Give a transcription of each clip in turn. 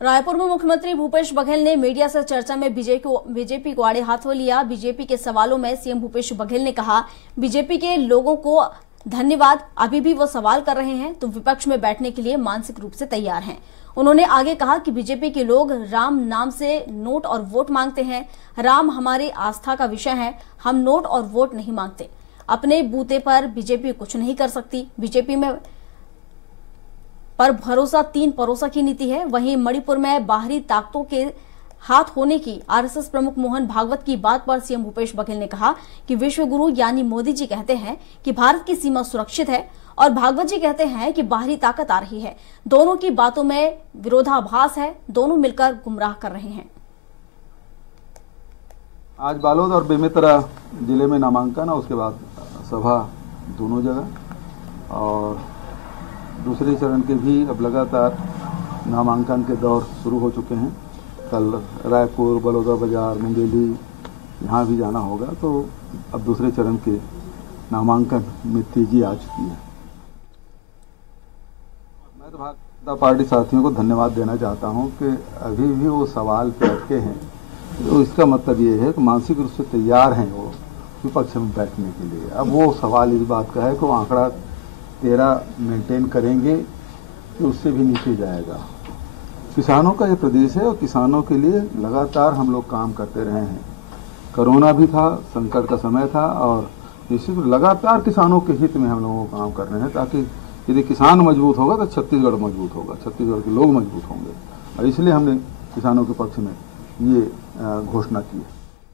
रायपुर में मुख्यमंत्री भूपेश बघेल ने मीडिया से चर्चा में बीजेपी को आड़े हाथों लिया। बीजेपी के सवालों में सीएम भूपेश बघेल ने कहा, बीजेपी के लोगों को धन्यवाद, अभी भी वो सवाल कर रहे हैं तो विपक्ष में बैठने के लिए मानसिक रूप से तैयार हैं। उन्होंने आगे कहा कि बीजेपी के लोग राम नाम से नोट और वोट मांगते हैं। राम हमारी आस्था का विषय है, हम नोट और वोट नहीं मांगते। अपने बूते पर बीजेपी कुछ नहीं कर सकती। बीजेपी में पर भरोसा तीन परोसा की नीति है। वहीं मणिपुर में बाहरी ताकतों के हाथ होने की आरएसएस प्रमुख मोहन भागवत की बात पर सीएम भूपेश बघेल ने कहा कि विश्व गुरु यानी मोदी जी कहते हैं कि भारत की सीमा सुरक्षित है और भागवत जी कहते हैं कि बाहरी ताकत आ रही है। दोनों की बातों में विरोधाभास है, दोनों मिलकर गुमराह कर रहे हैं। आज बालोद और बेमेतरा जिले में नामांकन और उसके बाद सभा दोनों जगह, और दूसरे चरण के भी अब लगातार नामांकन के दौर शुरू हो चुके हैं। कल रायपुर, बलौदाबाजार, मुंगेली यहाँ भी जाना होगा, तो अब दूसरे चरण के नामांकन में तेजी आ चुकी है। मैं तो भारतीय जनता पार्टी साथियों को धन्यवाद देना चाहता हूँ कि अभी भी वो सवाल पे अटके हैं, तो इसका मतलब ये है कि मानसिक रूप से तैयार हैं वो विपक्ष में बैठने के लिए। अब वो सवाल इस बात का है कि वो आंकड़ा 13 मेंटेन करेंगे कि उससे भी नीचे जाएगा। किसानों का ये प्रदेश है और किसानों के लिए लगातार हम लोग काम करते रहे हैं। कोरोना भी था, संकट का समय था, और इसी लगातार किसानों के हित में हम लोगों को काम कर रहे हैं, ताकि यदि किसान मजबूत होगा तो छत्तीसगढ़ मजबूत होगा, छत्तीसगढ़ के लोग मजबूत होंगे। और इसलिए हमने किसानों के पक्ष में ये घोषणा की है।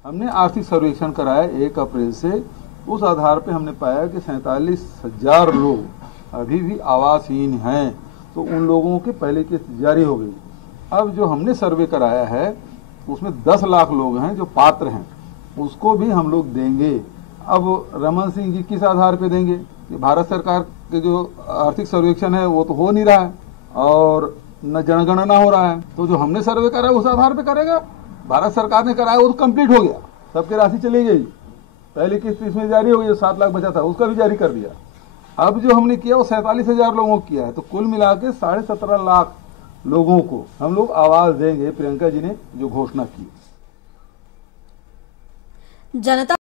हमने आर्थिक सर्वेक्षण कराया 1 अप्रैल से। उस आधार पे हमने पाया कि 47,000 लोग अभी भी आवासहीन हैं, तो उन लोगों के पहले किस्त जारी हो गई। अब जो हमने सर्वे कराया है उसमें 10 लाख लोग हैं जो पात्र हैं, उसको भी हम लोग देंगे। अब रमन सिंह जी किस आधार पे देंगे? कि भारत सरकार के जो आर्थिक सर्वेक्षण है वो तो हो नहीं रहा है और न जनगणना हो रहा है, तो जो हमने सर्वे करा है उस आधार पे करेगा। भारत सरकार ने कराया वो तो कंप्लीट हो गया, सबकी राशि चली गई। पहली किस्त इसमें जारी हो गई, 7 लाख बचा था उसका भी जारी कर दिया। अब जो हमने किया वो 47,000 लोगों को किया है, तो कुल मिला के 17.5 लाख लोगों को हम लोग आवाज देंगे। प्रियंका जी ने जो घोषणा की। जनता